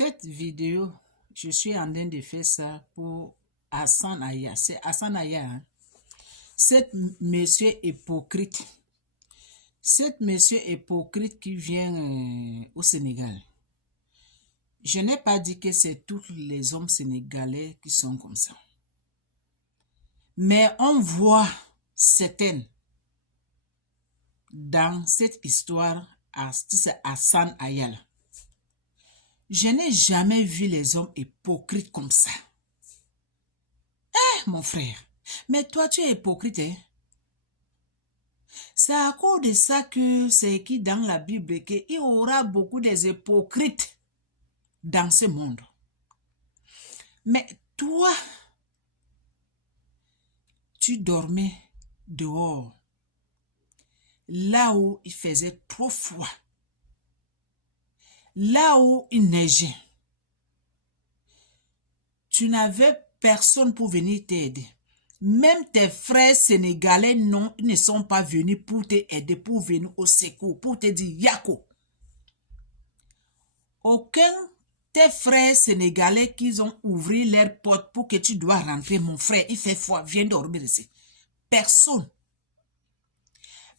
Cette vidéo, je suis en train de faire ça pour Hassan Aya. C'est Hassan Aya. Hein? Cet monsieur hypocrite. Cet monsieur hypocrite qui vient au Sénégal. Je n'ai pas dit que c'est tous les hommes sénégalais qui sont comme ça. Mais on voit certaines dans cette histoire, c'est Hassan Aya. Je n'ai jamais vu les hommes hypocrites comme ça. Eh, mon frère, mais toi tu es hypocrite, hein? C'est à cause de ça que c'est écrit dans la Bible qu'il y aura beaucoup des hypocrites dans ce monde. Mais toi, tu dormais dehors, là où il faisait trop froid, là où il neigeait. Tu n'avais personne pour venir t'aider. Même tes frères sénégalais ne sont pas venus pour t'aider, pour venir au secours, pour te dire Yako. Aucun tes frères sénégalais qui ont ouvert leurs portes pour que tu dois rentrer, mon frère, il fait froid, viens dormir ici. Personne.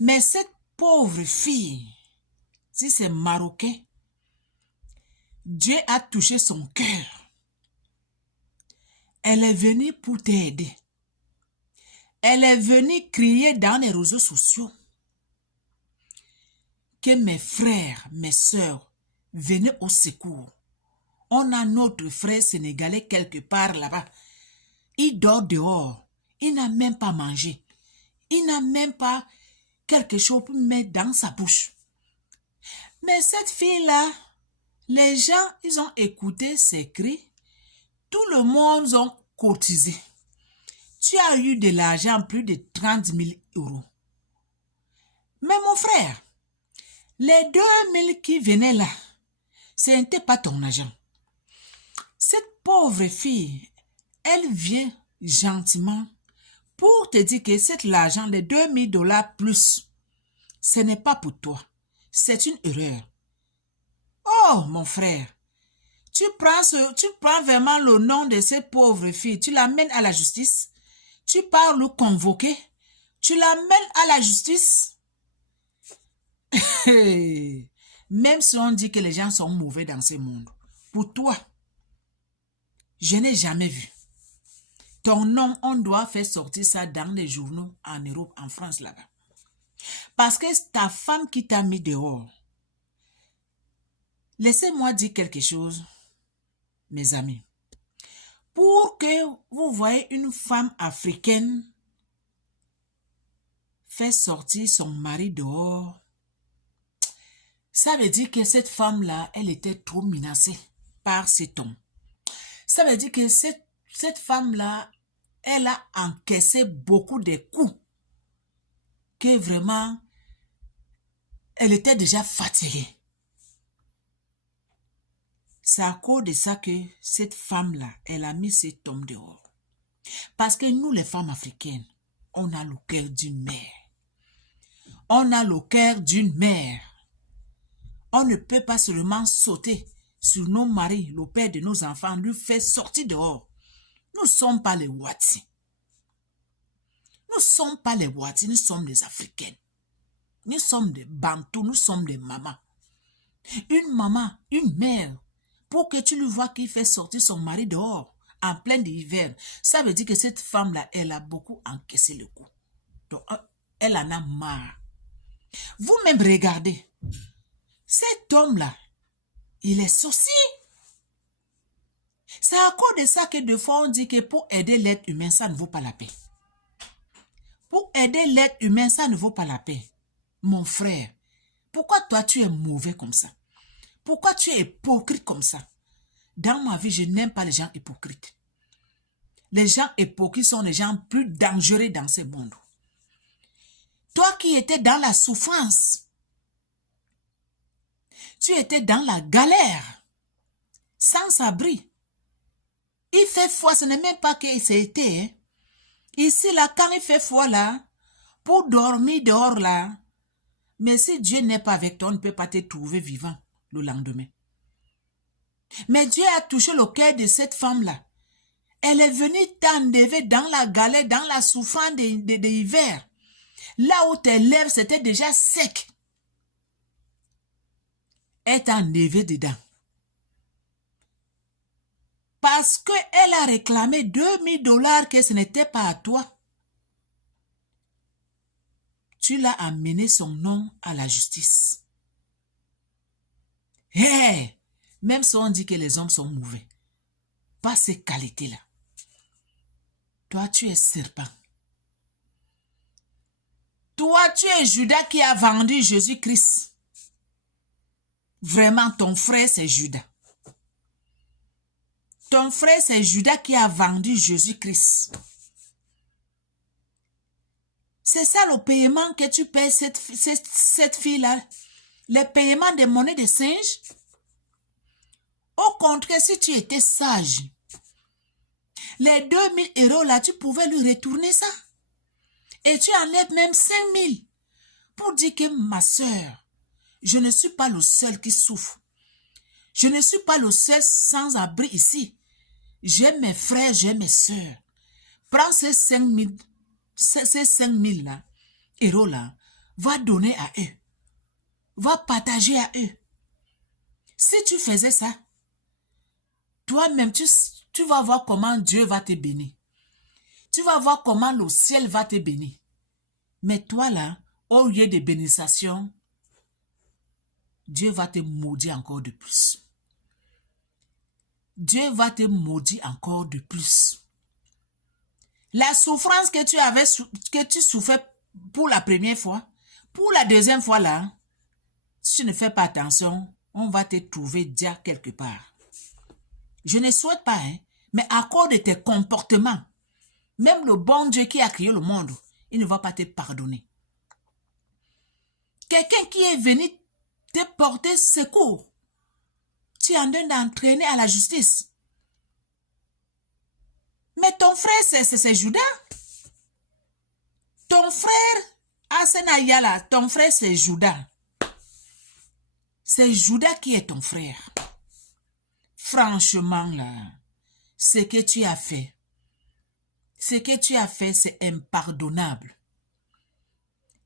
Mais cette pauvre fille, si c'est marocain, Dieu a touché son cœur. Elle est venue pour t'aider. Elle est venue crier dans les réseaux sociaux que mes frères, mes sœurs, venez au secours. On a notre frère sénégalais quelque part là-bas. Il dort dehors. Il n'a même pas mangé. Il n'a même pas quelque chose pour mettre dans sa bouche. Mais cette fille-là, les gens, ils ont écouté ses cris. Tout le monde a cotisé. Tu as eu de l'argent, plus de 30 000 euros. Mais mon frère, les 2 000 qui venaient là, ce n'était pas ton argent. Cette pauvre fille, elle vient gentiment pour te dire que cet argent, les 2 000 dollars plus, ce n'est pas pour toi. C'est une erreur. Oh, mon frère, tu prends vraiment le nom de cette pauvre fille, tu l'amènes à la justice, tu pars le convoquer, tu l'amènes à la justice. Même si on dit que les gens sont mauvais dans ce monde, pour toi, je n'ai jamais vu. Ton nom, on doit faire sortir ça dans les journaux en Europe, en France là-bas. Parce que c'est ta femme qui t'a mis dehors. Laissez-moi dire quelque chose, mes amis. Pour que vous voyez une femme africaine faire sortir son mari dehors, ça veut dire que cette femme-là, elle était trop menacée par cet homme. Ça veut dire que cette femme-là, elle a encaissé beaucoup de coups. Que vraiment, elle était déjà fatiguée. C'est à cause de ça que cette femme-là, elle a mis cet homme dehors. Parce que nous, les femmes africaines, on a le cœur d'une mère. On a le cœur d'une mère. On ne peut pas seulement sauter sur nos maris, le père de nos enfants, lui faire sortir dehors. Nous ne sommes pas les Wati. Nous ne sommes pas les Wati, nous sommes les Africaines. Nous sommes des Bantous, nous sommes des mamans. Une maman, une mère, pour que tu lui vois qu'il fait sortir son mari dehors, en plein hiver, ça veut dire que cette femme-là, elle a beaucoup encaissé le coup. Donc, elle en a marre. Vous-même regardez. Cet homme-là, il est sorcier. C'est à cause de ça que des fois on dit que pour aider l'être humain, ça ne vaut pas la paix. Pour aider l'être humain, ça ne vaut pas la paix. Mon frère, pourquoi toi tu es mauvais comme ça? Pourquoi tu es hypocrite comme ça? Dans ma vie, je n'aime pas les gens hypocrites. Les gens hypocrites sont les gens plus dangereux dans ce monde. Toi qui étais dans la souffrance, tu étais dans la galère, sans abri. Il fait froid, ce n'est même pas que c'était. Hein. Ici, là, quand il fait froid, là, pour dormir dehors, là, mais si Dieu n'est pas avec toi, on ne peut pas te trouver vivant le lendemain. Mais Dieu a touché le cœur de cette femme-là. Elle est venue t'enlever dans la galère, dans la souffrance de l'hiver. Là où tes lèvres c'était déjà sec. Elle t'a enlevé dedans. Parce qu'elle a réclamé $2000 que ce n'était pas à toi. Tu l'as amené son nom à la justice. Hey! Même si on dit que les hommes sont mauvais, pas ces qualités-là. Toi, tu es serpent. Toi, tu es Judas qui a vendu Jésus-Christ. Vraiment, ton frère, c'est Judas. Ton frère, c'est Judas qui a vendu Jésus-Christ. C'est ça le paiement que tu payes cette fille-là. Le paiement des monnaies de singes. Au contraire, si tu étais sage, les 2000 € là, tu pouvais lui retourner ça. Et tu enlèves même 5000 pour dire que ma soeur, je ne suis pas le seul qui souffre. Je ne suis pas le seul sans abri ici. J'ai mes frères, j'ai mes soeurs. Prends ces 5000 là, euros là, va donner à eux. Va partager à eux. Si tu faisais ça, toi-même, tu vas voir comment Dieu va te bénir. Tu vas voir comment le ciel va te bénir. Mais toi là, au lieu de bénédiction, Dieu va te maudire encore de plus. Dieu va te maudire encore de plus. La souffrance que tu souffrais pour la première fois, pour la deuxième fois là, si tu ne fais pas attention, on va te trouver déjà quelque part. Je ne souhaite pas, hein, mais à cause de tes comportements, même le bon Dieu qui a créé le monde, il ne va pas te pardonner. Quelqu'un qui est venu te porter secours, tu es en train d'entraîner à la justice. Mais ton frère, c'est Judas. Ton frère, Asenayala, ton frère, c'est Judas. C'est Judas qui est ton frère. Franchement, là, ce que tu as fait, c'est impardonnable.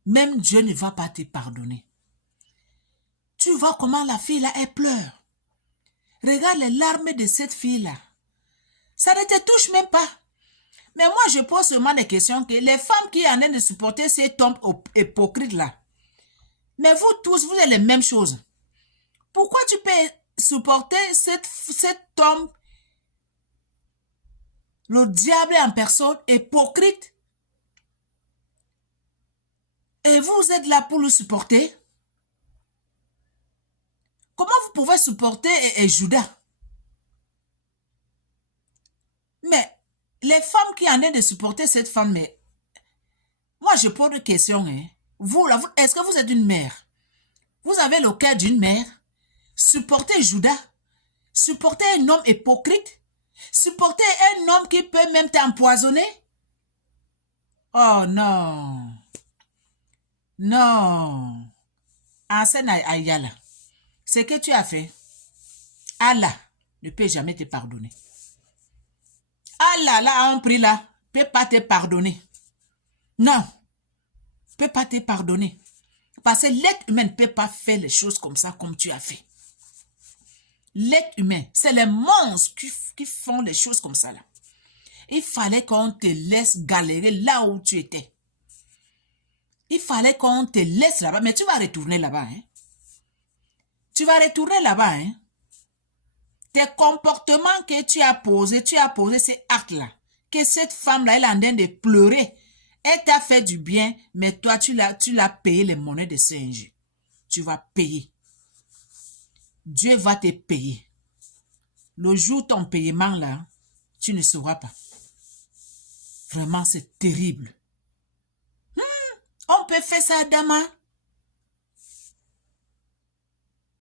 Même Dieu ne va pas te pardonner. Tu vois comment la fille là, elle pleure. Regarde les larmes de cette fille-là. Ça ne te touche même pas. Mais moi, je pose seulement des questions que les femmes qui en train de supporter ces hommes hypocrites-là, mais vous tous, vous êtes les mêmes choses. Pourquoi tu peux supporter cet homme, le diable en personne, hypocrite, et vous êtes là pour le supporter? Comment vous pouvez supporter Judas? Mais les femmes qui en train de supporter cette femme, mais moi je pose une question. Hein. Vous là, est-ce que vous êtes une mère? Vous avez le cœur d'une mère? Supporter Judas? Supporter un homme hypocrite? Supporter un homme qui peut même t'empoisonner? Oh non! Non! Enseigne Ayala. Ce que tu as fait, Allah ne peut jamais te pardonner. Allah, là, a un prix là, ne peut pas te pardonner. Non, ne peut pas te pardonner. Parce que l'être humain ne peut pas faire les choses comme ça, comme tu as fait. L'être humain, c'est les monstres qui font les choses comme ça là. Il fallait qu'on te laisse galérer là où tu étais. Il fallait qu'on te laisse là-bas, mais tu vas retourner là-bas. Hein? Tu vas retourner là-bas. Hein? Tes comportements que tu as posés ces actes-là. Que cette femme-là, elle est en train de pleurer. Elle t'a fait du bien, mais toi, tu l'as payé les monnaies de singe. Tu vas payer. Dieu va te payer. Le jour ton paiement, là, tu ne sauras pas. Vraiment, c'est terrible. On peut faire ça, Dama.